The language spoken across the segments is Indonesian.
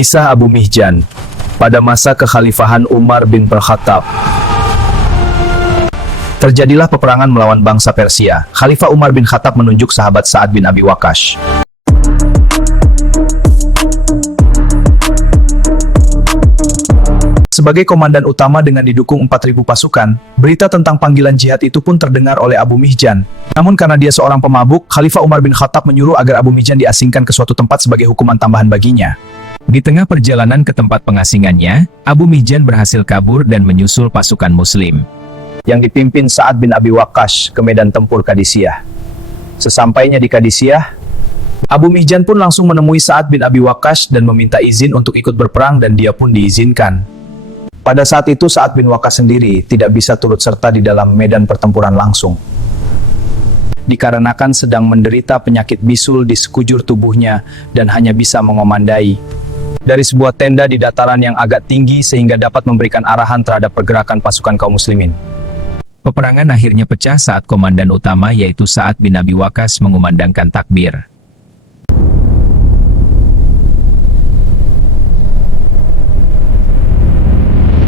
Kisah Abu Mihjan pada masa kekhalifahan Umar bin Khattab. Terjadilah peperangan melawan bangsa Persia. Khalifah Umar bin Khattab menunjuk sahabat Sa'ad bin Abi Waqqas sebagai komandan utama dengan didukung 4.000 pasukan. Berita tentang panggilan jihad itu pun terdengar oleh Abu Mihjan. Namun karena dia seorang pemabuk, Khalifah Umar bin Khattab menyuruh agar Abu Mihjan diasingkan ke suatu tempat sebagai hukuman tambahan baginya. Di tengah perjalanan ke tempat pengasingannya, Abu Mihjan berhasil kabur dan menyusul pasukan Muslim yang dipimpin Sa'ad bin Abi Waqqas ke medan tempur Qadisiyah. Sesampainya di Qadisiyah, Abu Mihjan pun langsung menemui Sa'ad bin Abi Waqqas dan meminta izin untuk ikut berperang, dan dia pun diizinkan. Pada saat itu Sa'ad bin Waqqas sendiri tidak bisa turut serta di dalam medan pertempuran langsung, dikarenakan sedang menderita penyakit bisul di sekujur tubuhnya dan hanya bisa mengomandai dari sebuah tenda di dataran yang agak tinggi sehingga dapat memberikan arahan terhadap pergerakan pasukan kaum muslimin. Peperangan akhirnya pecah saat komandan utama yaitu Sa'ad bin Abi Waqqas mengumandangkan takbir.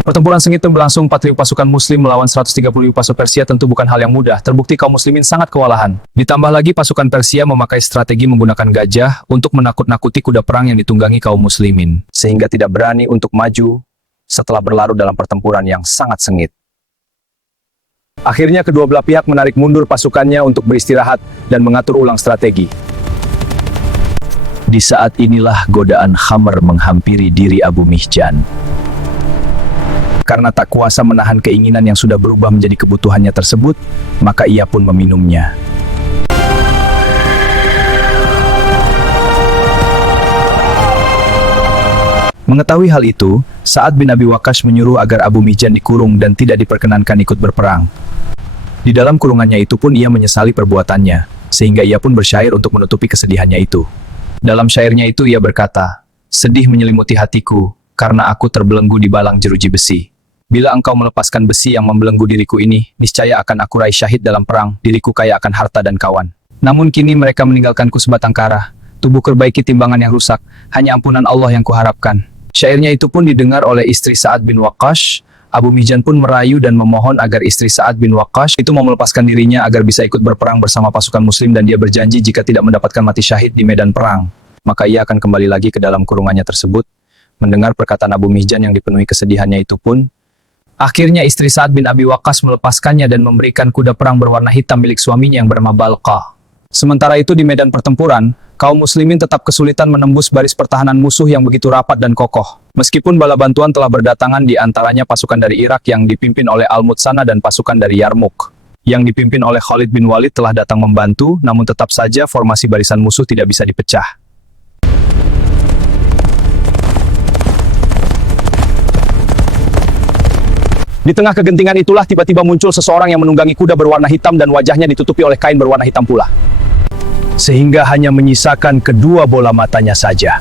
Pertempuran sengit berlangsung. 4.000 pasukan muslim melawan 130.000 pasukan Persia tentu bukan hal yang mudah. Terbukti kaum muslimin sangat kewalahan. Ditambah lagi pasukan Persia memakai strategi menggunakan gajah untuk menakut-nakuti kuda perang yang ditunggangi kaum muslimin, sehingga tidak berani untuk maju setelah berlarut dalam pertempuran yang sangat sengit. Akhirnya kedua belah pihak menarik mundur pasukannya untuk beristirahat dan mengatur ulang strategi. Di saat inilah godaan khamr menghampiri diri Abu Mihjan. Karena tak kuasa menahan keinginan yang sudah berubah menjadi kebutuhannya tersebut, maka ia pun meminumnya. Mengetahui hal itu, Sa'ad bin Abi Waqqas menyuruh agar Abu Mihjan dikurung dan tidak diperkenankan ikut berperang. Di dalam kurungannya itu pun ia menyesali perbuatannya, sehingga ia pun bersyair untuk menutupi kesedihannya itu. Dalam syairnya itu ia berkata, "Sedih menyelimuti hatiku, karena aku terbelenggu di balang jeruji besi. Bila engkau melepaskan besi yang membelenggu diriku ini, niscaya akan aku raih syahid dalam perang, diriku kaya akan harta dan kawan. Namun kini mereka meninggalkanku sebatang kara, tubuh perbaiki timbangan yang rusak, hanya ampunan Allah yang kuharapkan." Syairnya itu pun didengar oleh istri Sa'ad bin Waqqas. Abu Mihjan pun merayu dan memohon agar istri Sa'ad bin Waqqas itu mau melepaskan dirinya agar bisa ikut berperang bersama pasukan muslim, dan dia berjanji jika tidak mendapatkan mati syahid di medan perang, maka ia akan kembali lagi ke dalam kurungannya tersebut. Mendengar perkataan Abu Mihjan yang dipenuhi kesedihannya itu pun, akhirnya istri Sa'ad bin Abi Waqqas melepaskannya dan memberikan kuda perang berwarna hitam milik suaminya yang bernama Balqah. Sementara itu di medan pertempuran, kaum muslimin tetap kesulitan menembus baris pertahanan musuh yang begitu rapat dan kokoh. Meskipun bala bantuan telah berdatangan, di antaranya pasukan dari Irak yang dipimpin oleh Al-Mutsana dan pasukan dari Yarmouk yang dipimpin oleh Khalid bin Walid telah datang membantu, namun tetap saja formasi barisan musuh tidak bisa dipecah. Di tengah kegentingan itulah tiba-tiba muncul seseorang yang menunggangi kuda berwarna hitam dan wajahnya ditutupi oleh kain berwarna hitam pula, sehingga hanya menyisakan kedua bola matanya saja.